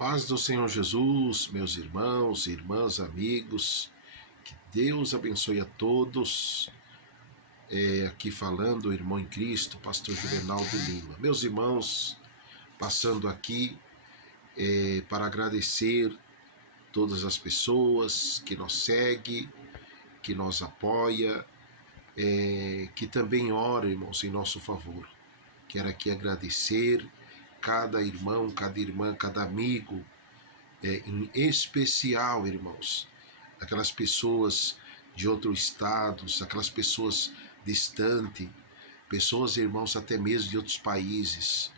Paz do Senhor Jesus, meus irmãos, irmãs, amigos, que Deus abençoe a todos. Aqui falando o irmão em Cristo, pastor Juvenal de Lima. Meus irmãos, passando aqui para agradecer todas as pessoas que nos seguem, que nos apoia, que também ora, irmãos, em nosso favor. Quero aqui agradecer cada irmão, cada irmã, cada amigo, em especial, irmãos, aquelas pessoas de outros estados, aquelas pessoas distantes, pessoas, irmãos, até mesmo de outros países,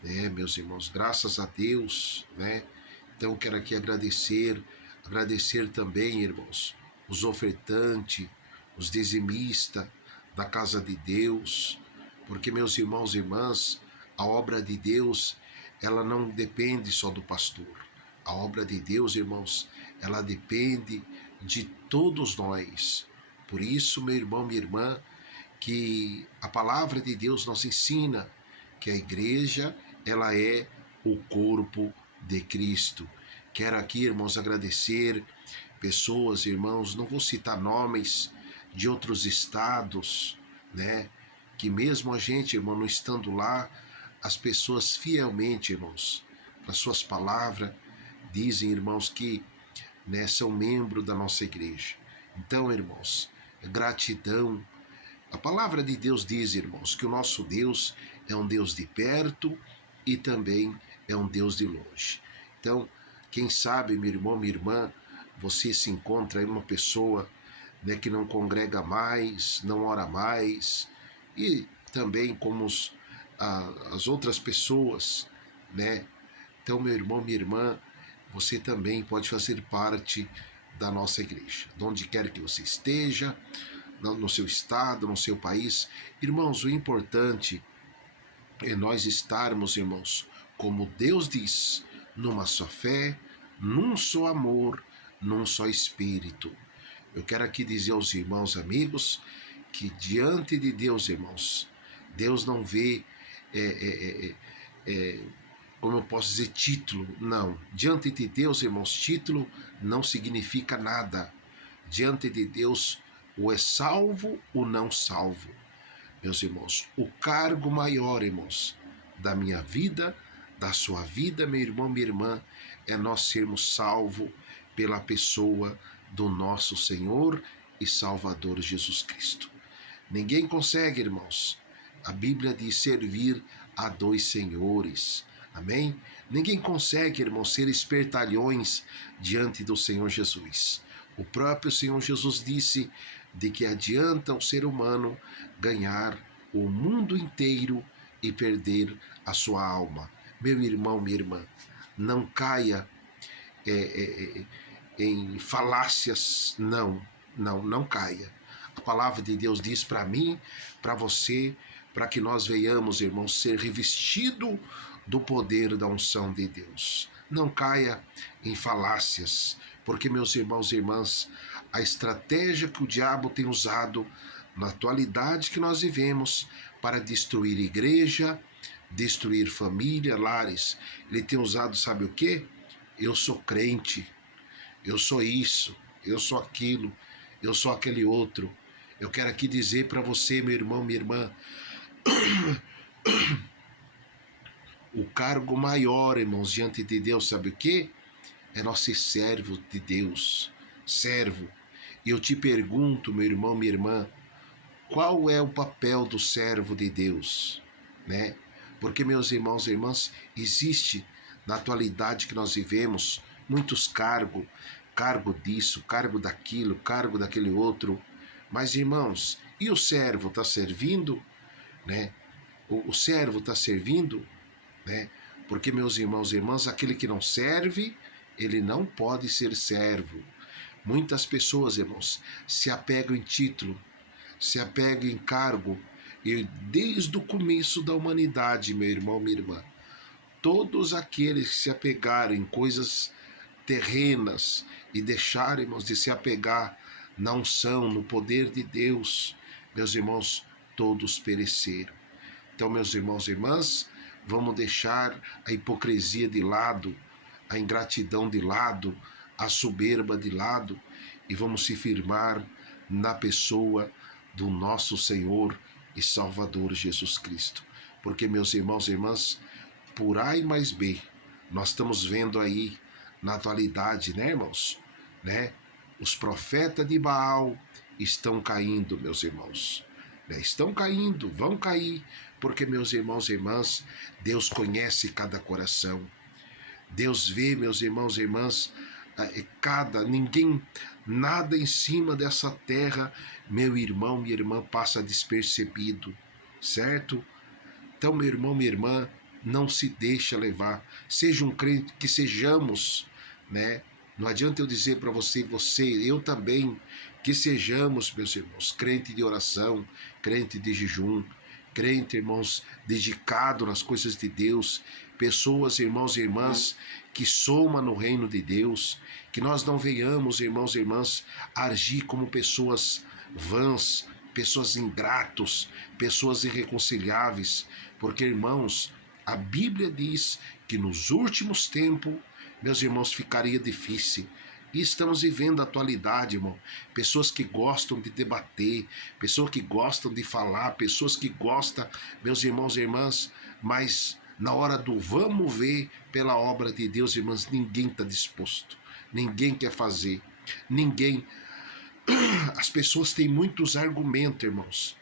né, meus irmãos, graças a Deus, né? Então quero aqui agradecer também, irmãos, os ofertantes, os dizimistas da casa de Deus, porque, meus irmãos e irmãs, a obra de Deus, ela não depende só do pastor. A obra de Deus, irmãos, ela depende de todos nós. Por isso, meu irmão, minha irmã, que a palavra de Deus nos ensina que a igreja, ela é o corpo de Cristo. Quero aqui, irmãos, agradecer pessoas, irmãos, não vou citar nomes de outros estados, né? Que mesmo a gente, irmão, não estando lá, as pessoas fielmente, irmãos, para suas palavras, dizem, irmãos, que, né, são membros da nossa igreja. Então, irmãos, gratidão. A palavra de Deus diz, irmãos, que o nosso Deus é um Deus de perto e também é um Deus de longe. Então, quem sabe, meu irmão, minha irmã, você se encontra aí uma pessoa, né, que não congrega mais, não ora mais, e também como as outras pessoas, né? Então, meu irmão, minha irmã, você também pode fazer parte da nossa igreja, de onde quer que você esteja, no seu estado, no seu país. Irmãos, o importante é nós estarmos, irmãos, como Deus diz, numa só fé, num só amor, num só espírito. Eu quero aqui dizer aos irmãos, amigos, que diante de Deus, irmãos, Deus não vê como eu posso dizer, título. Não. Diante de Deus, irmãos, título não significa nada. Diante de Deus, o é salvo, o não salvo. Meus irmãos, o cargo maior, irmãos, da minha vida, da sua vida, meu irmão, minha irmã, é nós sermos salvos pela pessoa do nosso Senhor e Salvador Jesus Cristo. Ninguém consegue, irmãos. A Bíblia diz servir a dois senhores. Amém? Ninguém consegue, irmãos, ser espertalhões diante do Senhor Jesus. O próprio Senhor Jesus disse de que adianta o ser humano ganhar o mundo inteiro e perder a sua alma. Meu irmão, minha irmã, não caia em falácias, não caia. A palavra de Deus diz para mim, para você, para que nós venhamos, irmãos, ser revestidos do poder da unção de Deus. Não caia em falácias, porque, meus irmãos e irmãs, a estratégia que o diabo tem usado na atualidade que nós vivemos para destruir igreja, destruir família, lares, ele tem usado, sabe o quê? Eu sou crente, eu sou isso, eu sou aquilo, eu sou aquele outro. Eu quero aqui dizer para você, meu irmão, minha irmã, o cargo maior, irmãos, diante de Deus, sabe o quê? É nós ser servo de Deus, servo. E eu te pergunto, meu irmão, minha irmã, qual é o papel do servo de Deus, né? Porque, meus irmãos e irmãs, existe na atualidade que nós vivemos muitos cargos, cargo disso, cargo daquilo, cargo daquele outro. Mas, irmãos, e o servo está servindo, né? O servo está servindo, né? Porque, meus irmãos e irmãs, aquele que não serve, ele não pode ser servo. Muitas pessoas, irmãos, se apegam em título, se apegam em cargo, e desde o começo da humanidade, meu irmão, minha irmã, todos aqueles que se apegaram em coisas terrenas e deixaram, irmãos, de se apegar na unção, no poder de Deus, meus irmãos, todos pereceram. Então, meus irmãos e irmãs, vamos deixar a hipocrisia de lado, a ingratidão de lado, a soberba de lado, e vamos se firmar na pessoa do nosso Senhor e Salvador Jesus Cristo. Porque, meus irmãos e irmãs, por A e mais B, nós estamos vendo aí na atualidade, né, irmãos? Né? Os profetas de Baal estão caindo, meus irmãos. Estão caindo, vão cair, porque, meus irmãos e irmãs, Deus conhece cada coração. Deus vê, meus irmãos e irmãs, ninguém, nada em cima dessa terra, meu irmão, minha irmã, passa despercebido, certo? Então, meu irmão, minha irmã, não se deixa levar. Seja um crente, que sejamos, né? Não adianta eu dizer para você, eu também, que sejamos, meus irmãos, crente de oração, crente de jejum, crente, irmãos, dedicado nas coisas de Deus, pessoas, irmãos e irmãs, que somam no reino de Deus, que nós não venhamos, irmãos e irmãs, agir como pessoas vãs, pessoas ingratos, pessoas irreconciliáveis, porque, irmãos, a Bíblia diz que nos últimos tempos, meus irmãos, ficaria difícil. E estamos vivendo a atualidade, irmão. Pessoas que gostam de debater, pessoas que gostam de falar, pessoas que gostam, meus irmãos e irmãs, mas na hora do vamos ver pela obra de Deus, irmãs, ninguém está disposto. Ninguém quer fazer. Ninguém. As pessoas têm muitos argumentos, irmãos.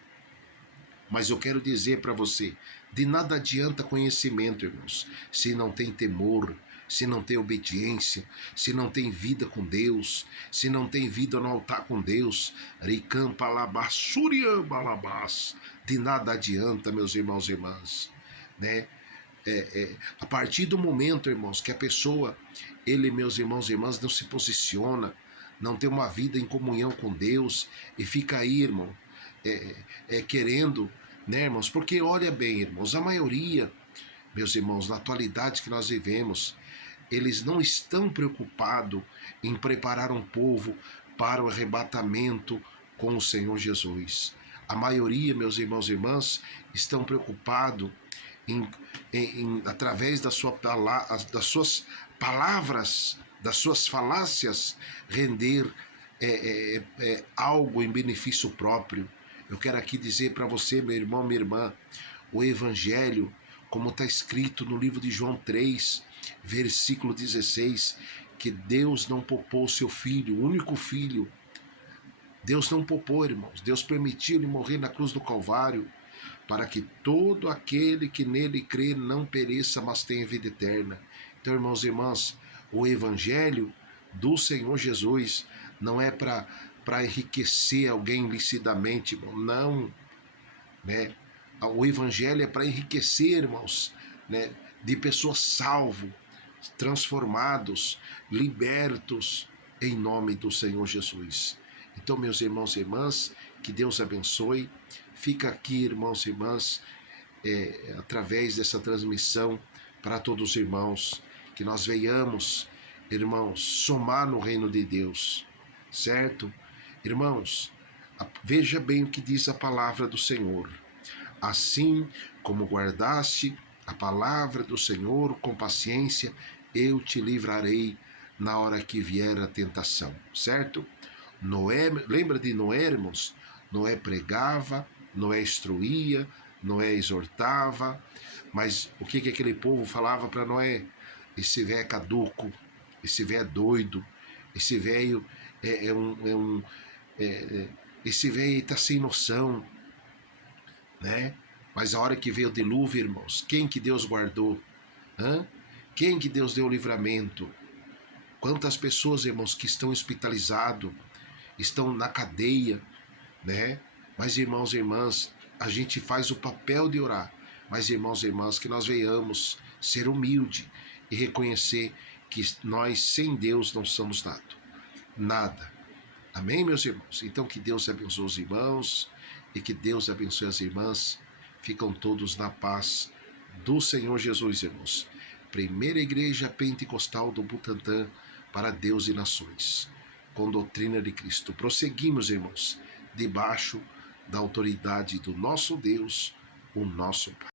Mas eu quero dizer para você, de nada adianta conhecimento, irmãos, se não tem temor, se não tem obediência, se não tem vida com Deus, se não tem vida no altar com Deus. De nada adianta, meus irmãos e irmãs, né? A partir do momento, irmãos, que a pessoa, meus irmãos e irmãs, não se posiciona, não tem uma vida em comunhão com Deus e fica aí, irmão, querendo, né, irmãos? Porque olha bem, irmãos, a maioria, meus irmãos, na atualidade que nós vivemos, eles não estão preocupados em preparar um povo para o arrebatamento com o Senhor Jesus. A maioria, meus irmãos e irmãs, estão preocupados através das suas palavras, das suas falácias, render algo em benefício próprio. Eu quero aqui dizer para você, meu irmão, minha irmã, o Evangelho, como está escrito no livro de João 3, versículo 16, que Deus não poupou seu filho, o único filho. Deus não poupou, irmãos. Deus permitiu ele morrer na cruz do Calvário, para que todo aquele que nele crê não pereça, mas tenha vida eterna. Então, irmãos e irmãs, o Evangelho do Senhor Jesus não é para enriquecer alguém licitamente, irmão. Não, né? O Evangelho é para enriquecer, irmãos, né? De pessoas salvos, transformados, libertos, em nome do Senhor Jesus. Então, meus irmãos e irmãs, que Deus abençoe. Fica aqui, irmãos e irmãs, através dessa transmissão para todos os irmãos, que nós venhamos, irmãos, somar no reino de Deus, certo? Irmãos, veja bem o que diz a palavra do Senhor. Assim como guardaste a palavra do Senhor com paciência, eu te livrarei na hora que vier a tentação, certo? Noé, lembra de Noé, irmãos? Noé pregava, Noé instruía, Noé exortava, mas o que aquele povo falava para Noé? Esse velho é caduco, esse velho é doido, esse velho esse velho está sem noção, né? Mas a hora que veio o dilúvio, irmãos, quem que Deus guardou? Quem que Deus deu o livramento? Quantas pessoas, irmãos, que estão hospitalizados, estão na cadeia, né? Mas, irmãos e irmãs, a gente faz o papel de orar. Mas, irmãos e irmãs, que nós venhamos ser humilde e reconhecer que nós, sem Deus, não somos nada. Amém, meus irmãos? Então, que Deus abençoe os irmãos e que Deus abençoe as irmãs. Ficam todos na paz do Senhor Jesus, irmãos. Primeira Igreja Pentecostal do Butantã para Deus e nações, com doutrina de Cristo. Prosseguimos, irmãos, debaixo da autoridade do nosso Deus, o nosso Pai.